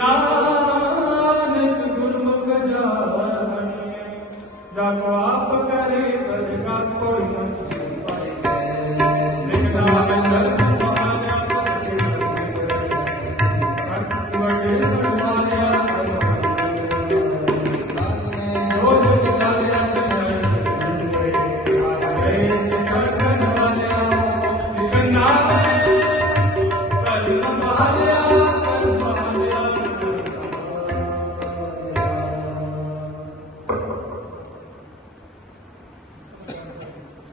नानक गुरमुख जाको